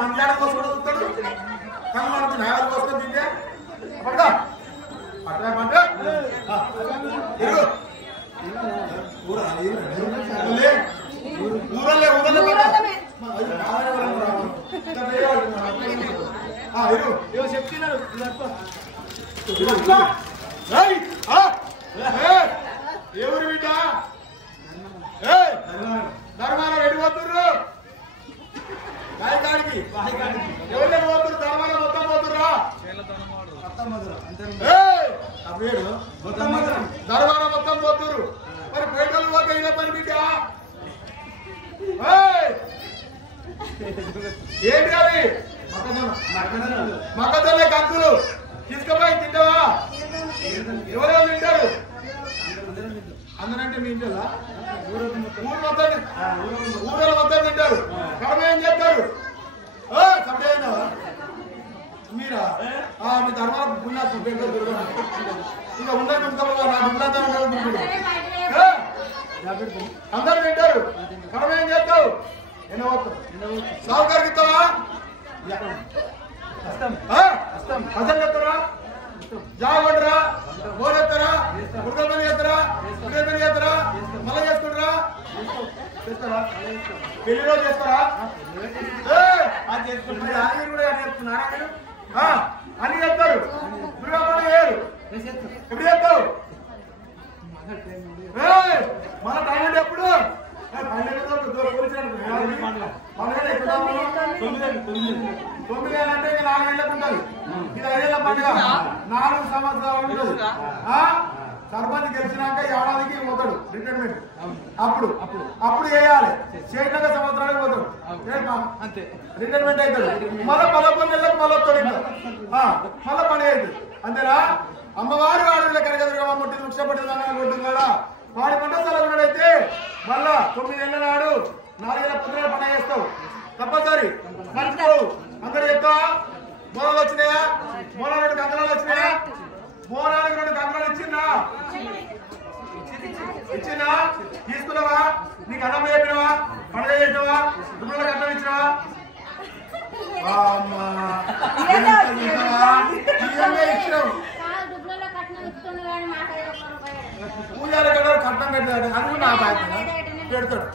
మంచాడ కోసం వస్తాడు కనుక నాగల కోసం తింటే పట్టుకో పట్టా పంట ఊరలే చెప్తున్నారు ఎవరు బిడ్డ ధర్మారం ఎడిపోతుర్రు కాడికి ఎవరు పోతురు ధర్మారం మొత్తం పోతుర్రా ధర్మారం మొత్తం పోతురు మరి పేటలు పోతే ఇలా పని బిడ్డ ఏంటి అవి మక్కజొన్న కంకులు తీసుకుపోయి తింటావా ఎవరెవరు తింటారు అందరంటే మీ ఇంట్లో ఊరు మొత్తం తింటారు కడమ ఏం చెప్తారు మీరా మీ ధర్మాల ఇంకా ఉండదు అందరు తింటారు కడమ ఏం చేస్తావు సావుకారికి ఇస్తావా అసలు చెప్తారా జాగొండరా బోర్ ఎత్తారా ఉడకల పని చేస్తారా ఉడకల పని చేస్తారా మళ్ళీ చేసుకుంటారా చేస్తారా పెళ్లి రోజు చేస్తారా నేర్పుతున్నారా మీరు అన్ని చెప్తారు దుర్గా పని వేయరు ఎప్పుడు చెప్తావు మన టైం అంటే ఎప్పుడు 9 అంటే ఇంకా 4 ఏళ్ళకు ఉంటుంది ఇది 5 ఏళ్ళ పండుగ 4 సంవత్సరాలు ఉంటుంది సర్పంచ్ గెలిచినాక ఏడాదికి పోతాడు రిటైర్మెంట్ అప్పుడు వేయాలి చేయక సంవత్సరానికి పోతాడు అంతే రిటైర్మెంట్ అవుతాడు మళ్ళీ 11 నెలలకు మళ్ళీ వస్తాడు మళ్ళీ పని అవుతుంది అంతేనా అమ్మవారి వాడిలో కనకదుర్గమ్మ ముట్టి వృక్షపట్టి కొట్టింది కదా వాడి పంట చల్లగున్నాడైతే మళ్ళా 9 ఏళ్ళ నాడు 4 ఏళ్ళ పుత్రాలు పని చేస్తావు తప్పనిసరి మర్చిపోవు అందరు చెప్తావా మూలాలు వచ్చినాయా మూలాలు 2 గంగరాలు వచ్చినాయా మూలానికి 2 గంగరాలు ఇచ్చినా తీసుకున్నావా నీకు అన్నం చెప్పినవా పండుగ చేసినవా దుబ్బులకు అన్నం ఇచ్చినవా ఇచ్చినావు పూజారి కట్నం పెట్టాడు అది నా బాధ్యత పెడతాడు